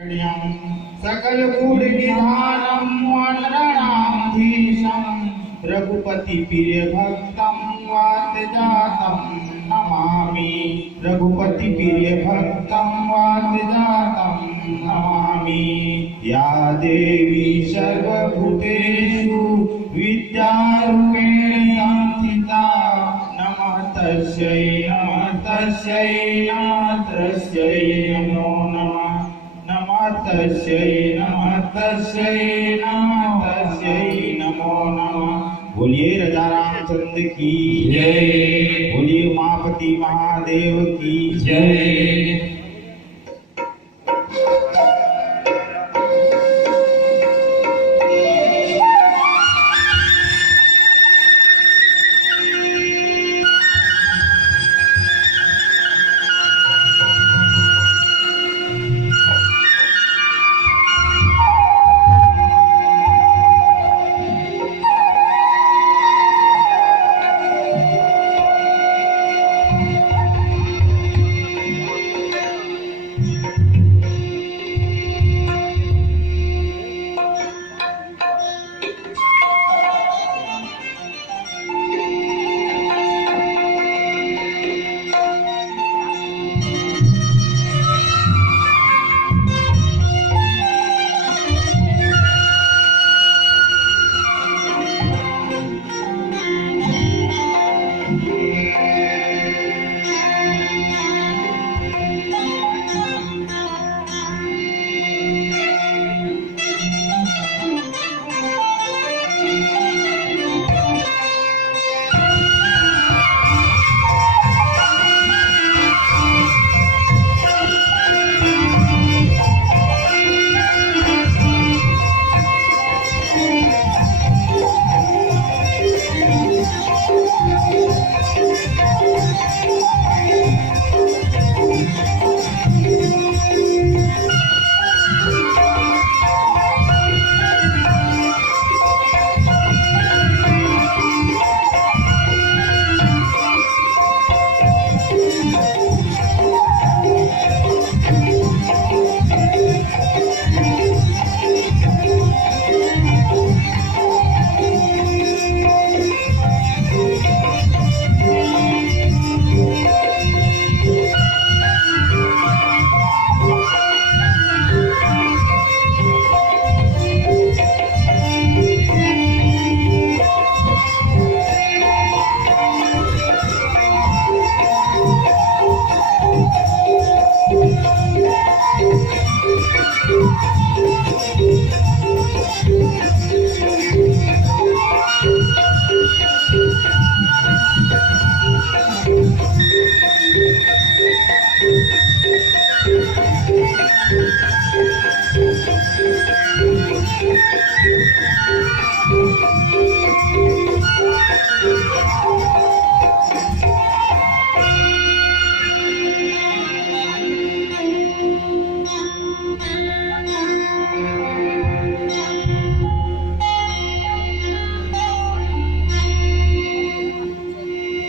सकल गुण निधानम वनरणाधीशम रघुपति प्रिय भक्तम वात जातम नमामि। रघुपति प्रिय भक्तम वात जातम नमामि। या देवी सर्वभूतेषु विद्यारूपेण संस्थिता नमः तस्यै नमो नमः। नमः तस्यै नमो नमः। बोलिए राजा रामचंद्र की जय। बोलिए उमापति महादेव की जय।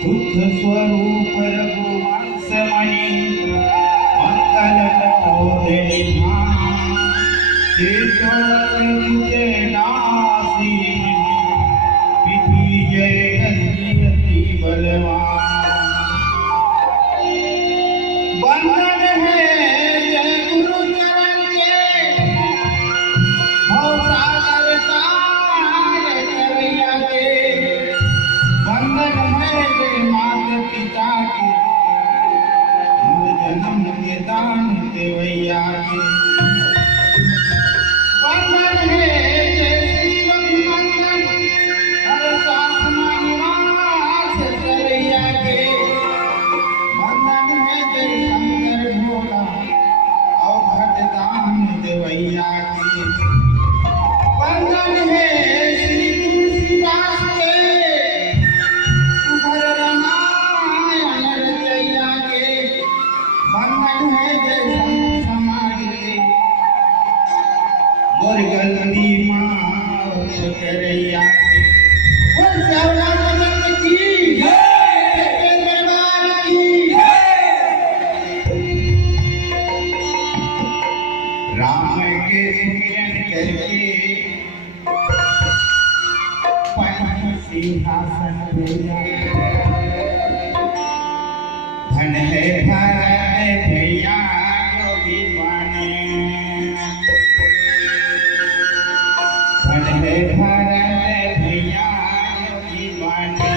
बुद्ध स्वरूप रघुवंश मणि मंगल मोदिनी मुझे नासी विधि जय अति बलवान। बंधन है जय गुरु चरण के भव सागर तार करैया के। बंधन है जय माता पिता के जन्म के दान देवैया के। बंधन है जय श्री रघुनंदन हर शासना निवास करैया के। बंधन है जय शंकर भोला अवघट दान देवैया के। बंधन है श्री तुलसीदास के उभर रामायण रचैया के। बंधन है जय संत समाज के मोर गलती माफ करैया के। बोल श्यामला चंद्र की जय। दरबार की जय। राम राम के सुमिरन करके पटन सिंहासन भैया धन है भारत भैया योगी माने धन है भारत भैया योगी माने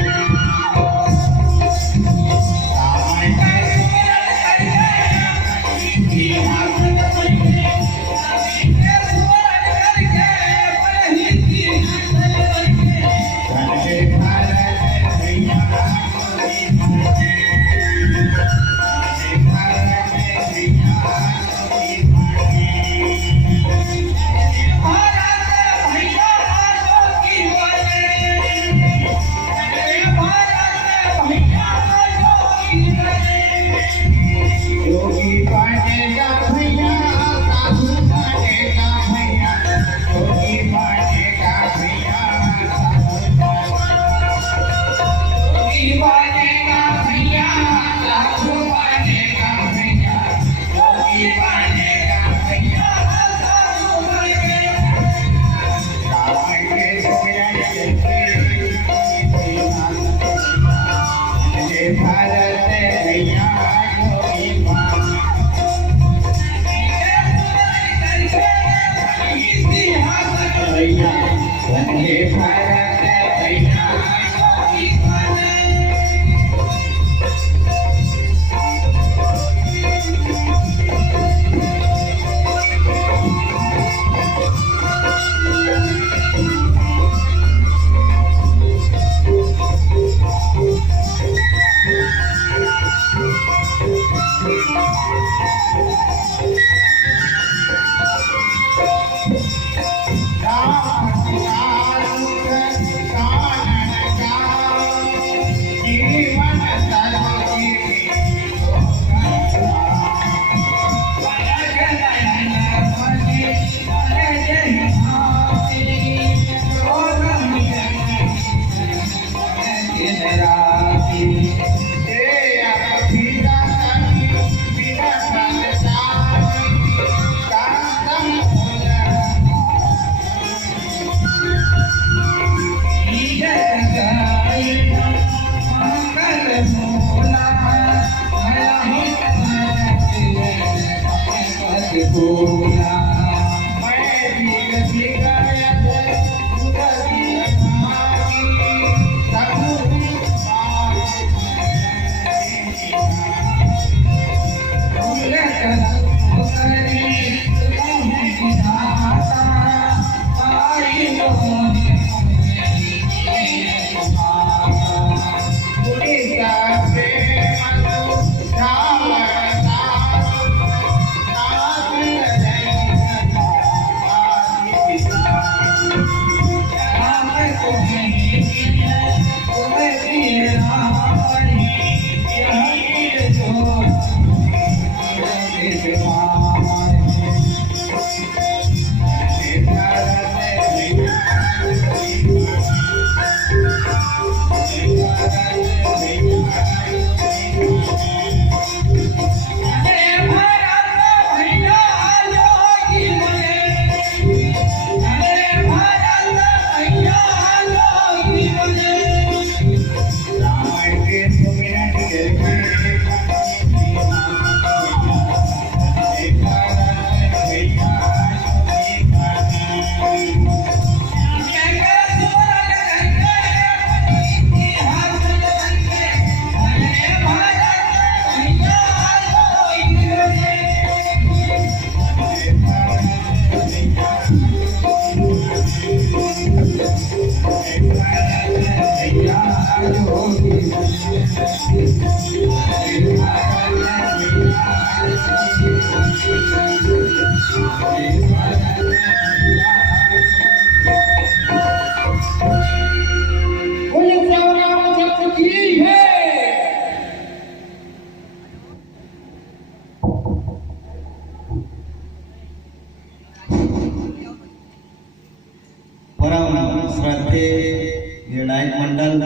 निर्णायक मंडल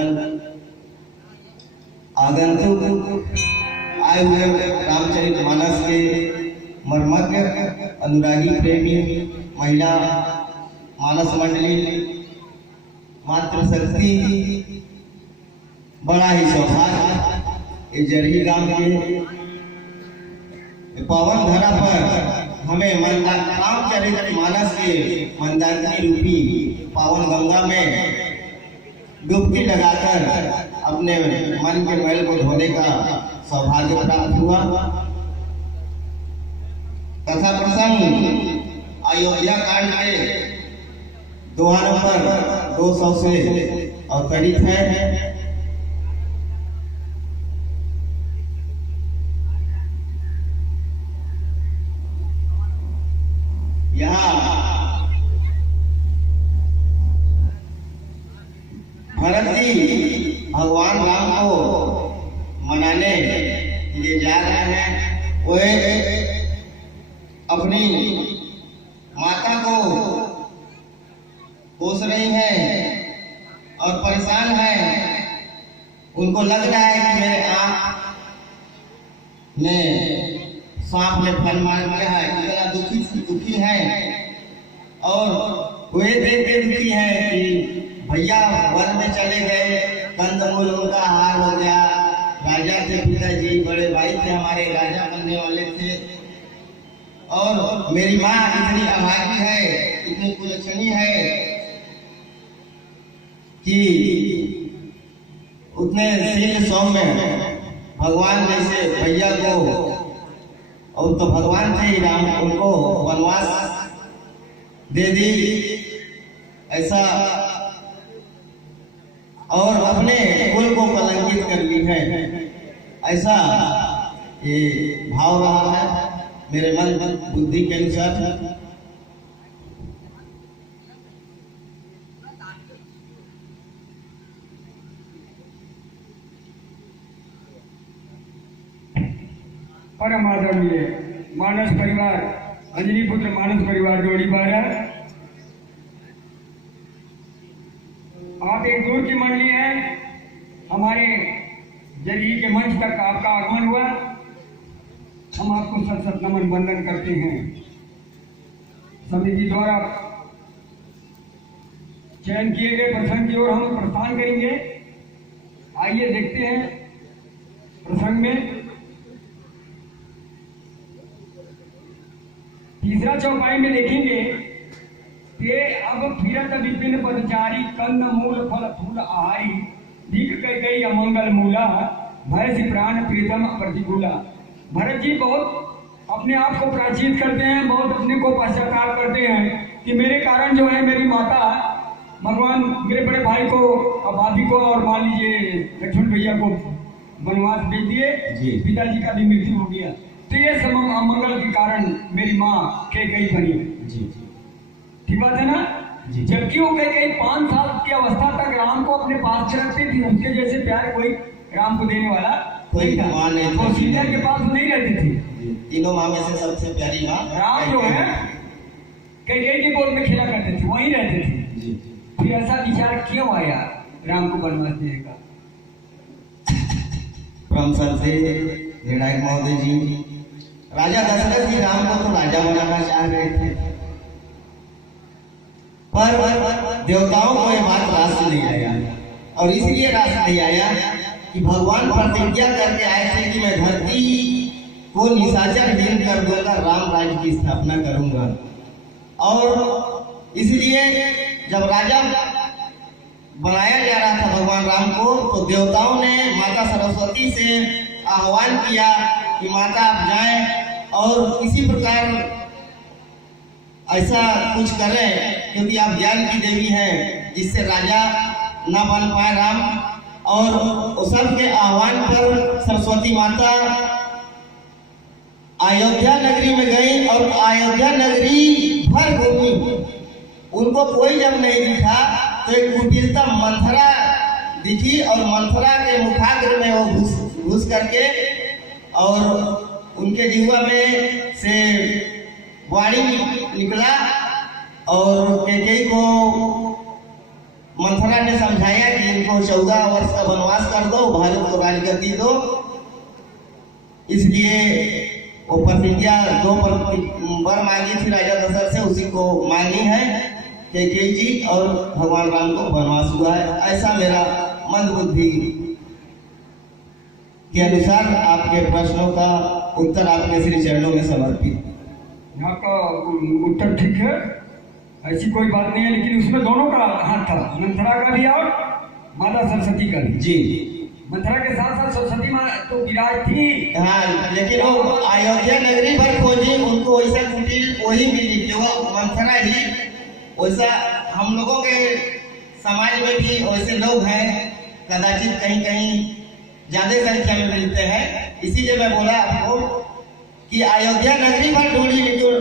आगंतुक आए हुए रामचरितमानस के मर्मज्ञ अनुरागी प्रेमी महिला मानस मंडली मातृशक्ति बड़ा ही सौभाग्य इस जरही गांव के पावन धरा पर हमें रामचरित मानस के मंदाकिनी रूपी पावन गंगा में डुबकी लगाकर अपने मन के मैल को धोने का सौभाग्य प्राप्त हुआ तथा प्रसंग अयोध्या कांड के दोहा नंबर 200 से अवतरित है। यहाँ भरत जी भगवान राम को मनाने लिए जा रहे हैं। वो अपनी माता को कोस रही है और परेशान है। उनको लग रहा है कि मेरे आँख ने सांप ने फल मार दिया है, इतना दुखी है और वे देख के दुखी है कि भैया वन में चले गए, कंदमूल उनका हार हो गया। राजा थे पिताजी, बड़े भाई थे हमारे, राजा बनने वाले थे और मेरी माँ इतनी अभागी है, इतनी कुलक्षणी है कि उतने शील सौम्य भगवान जैसे भैया को, और तो भगवान थे ही राम, उनको वनवास दे दी ऐसा और अपने कुल को कलंकित कर ली है, ऐसा ये भाव रहा है मेरे मन बुद्धि के अनुसार। परम आदरणीय मानस परिवार, अंजनी पुत्र मानस परिवार जोड़ी बारा, आप एक दूर की मंडली है। हमारे जरिए के मंच तक आपका आगमन हुआ, हम आपको सत सत नमन वंदन करते हैं। समिति द्वारा चयन किए गए प्रसंग की ओर हम प्रस्थान करेंगे। आइए देखते हैं प्रसंग में तीसरा चौपाई में देखेंगे कि अब फिरत विपिन पदचारी, कंद मूल फल फूल आहारी, दिख गई अमंगल मूला, भय से प्राण प्रीतम प्रतिकूला। भरत जी बहुत अपने आप को प्रायश्चित करते हैं, बहुत अपने को पश्चाताप करते हैं कि मेरे कारण जो है मेरी माता भगवान मेरे बड़े भाई को, अबादी को और मान लीजिए लक्ष्मण भैया को वनवास भेज दिए, पिताजी का भी मृत्यु हो गया। तो ये सब अमंगल के कारण मेरी माँ कैकेयी बनी। ठीक बात है ना? जबकि वो कैकेयी 5 साल की अवस्था तक राम को अपने पास रखती थी, उनके जैसे प्यार कोई राम को देने वाला कोई था। वो सीता के पास नहीं रहती थी। तीनों माँ में से सबसे प्यारी माँ राम जो है कैकेयी के गोद में खेला करते थे, वहीं रहते थे। फिर ऐसा विचार क्यों आया राम को वनवास देने का? परम श्रद्धे निर्णायक महोदय जी, राजा दशरथ जी राम को तो राजा बनाना चाह रहे थे, पर देवताओं को यह बात रास नहीं आया। और इसलिए रास नहीं आया कि भगवान प्रतिज्ञा करके आए थे कि मैं धरती को निशाचर हीन कर दूंगा, राम राज्य की स्थापना करूंगा। और इसलिए जब राजा बनाया जा रहा था भगवान राम को, तो देवताओं ने माता सरस्वती से आह्वान किया कि माता आप जाएं और किसी प्रकार ऐसा कुछ करें, क्योंकि आप ज्ञान की देवी हैं, जिससे राजा न बन पाए राम। और सबके आह्वान पर सरस्वती माता अयोध्या नगरी में गई और अयोध्या नगरी भर घूमी। उनको कोई जब नहीं दिखा तो एक कुटिलता मंथरा दिखी और मंथरा के मुखाग्र में वो घुस करके और उनके जिह्वा में से वाणी निकला और कैकेयी को मंथरा ने समझाया कि इनको 14 वर्ष का वनवास कर दो, भारत को राजगद्दी दो। इसलिए वो प्रतिज्ञा वर मांगी थी राजा दशरथ से, उसी को मांगी है कैकेयी जी, और भगवान राम को वनवास हुआ है। ऐसा मेरा मंदबुद्धि के अनुसार आपके प्रश्नों का उत्तर आपके श्री चरणों में समर्पित। आपका उत्तर ठीक है, ऐसी कोई बात नहीं है, लेकिन उसमें दोनों का हाथ था, मंथरा का भी और माता सरस्वती का भी। जी, मंथरा के साथ साथ सरस्वती माँ तो विराज थी। हाँ, लेकिन वो अयोध्या नगरी भर खोजी, उनको वैसा कुटिल वही मिली, केवल मंथरा ही। वैसा हम लोगों के समाज में भी वैसे लोग हैं, कदाचित कहीं कहीं ज्यादा संख्या में मिलते हैं। इसीलिए मैं बोला आपको कि अयोध्या नगरी भर ढूंढी, लेकिन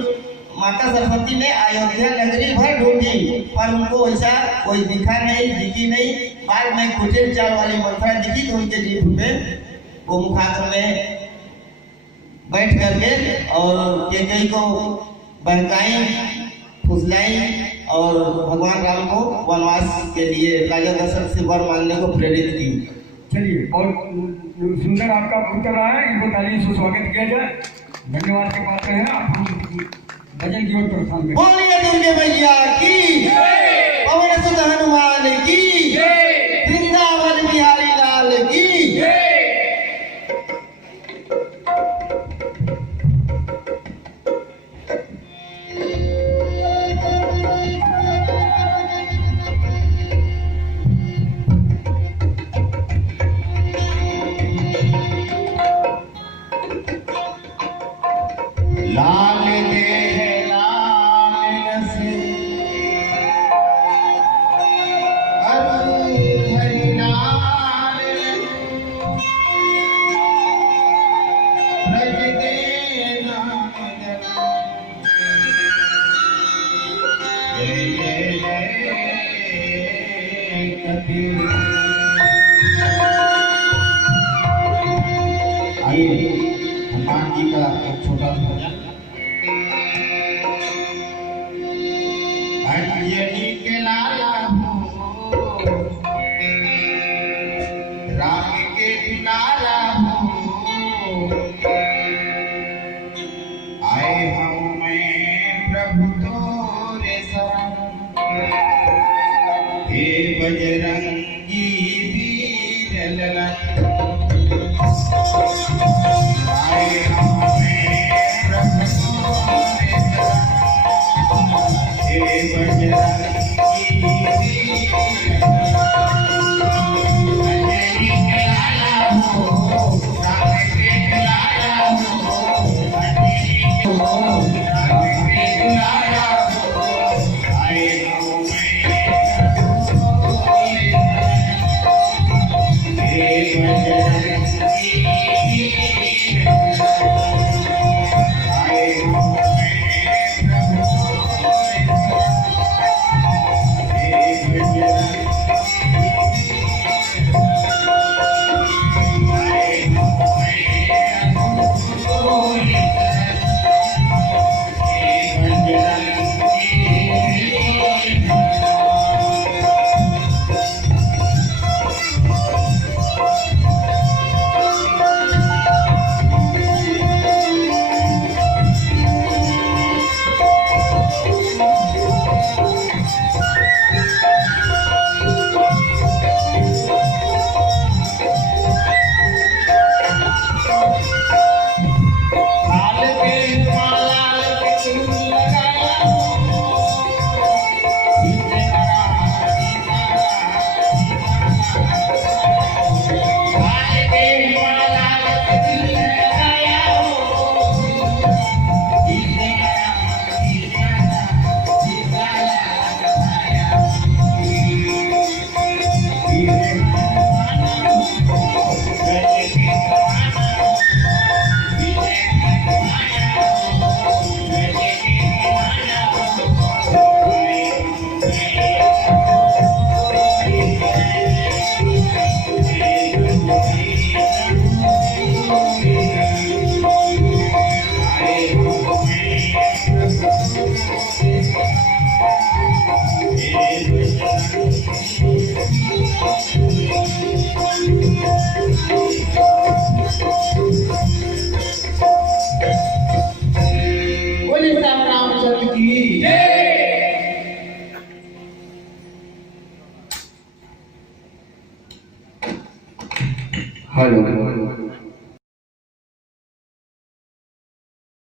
माता सरस्वती ने अयोध्या नगरी भर ढूंढी, पर उनको वैसा कोई दिखा नहीं, दिखी नहीं। बाद में कुटिल चाल वाली मंथरा दिखी तो उनके जीभ पे वो मुखाग्र में बैठ करके और कैकेयी को बहकाई, फुसलाई और भगवान राम को वनवास के लिए राजा दशरथ से वर मांगने को प्रेरित की। चलिए, बहुत सुंदर आपका उत्तर रहा है, इनको तालियों से स्वागत किया जाए। धन्यवाद के पात्र हैं आप। हम भजन की ओर प्रस्थान करें। बोलिए दुर्गे मैया की, पवन सुत हनुमान की, वृंदावन बिहारी लाल की। लाल देह लाल से हरि लाल, ब्रज के नाम जय जय जय कबीर। आइए हनुमान जी का एक छोटा भजन। अंजनी के लाला हो, राम के दुलारा हो, आए हम मैं प्रभु तोरे शरण, हे बजरंगी वीर ललन। आए हम मैं प्रभु तोरे शरण, हे बजरंगी वीर ललन। अंजनी के लाला हो, राम के दुलारा हो, अंजनी हो, राम के दुलारा हो, आए हम मैं प्रभु तोरे शरण, हे बजरंगी वीर ललन। आए हम मैं प्रभु तोरे शरण, हे बजरंगी हेलो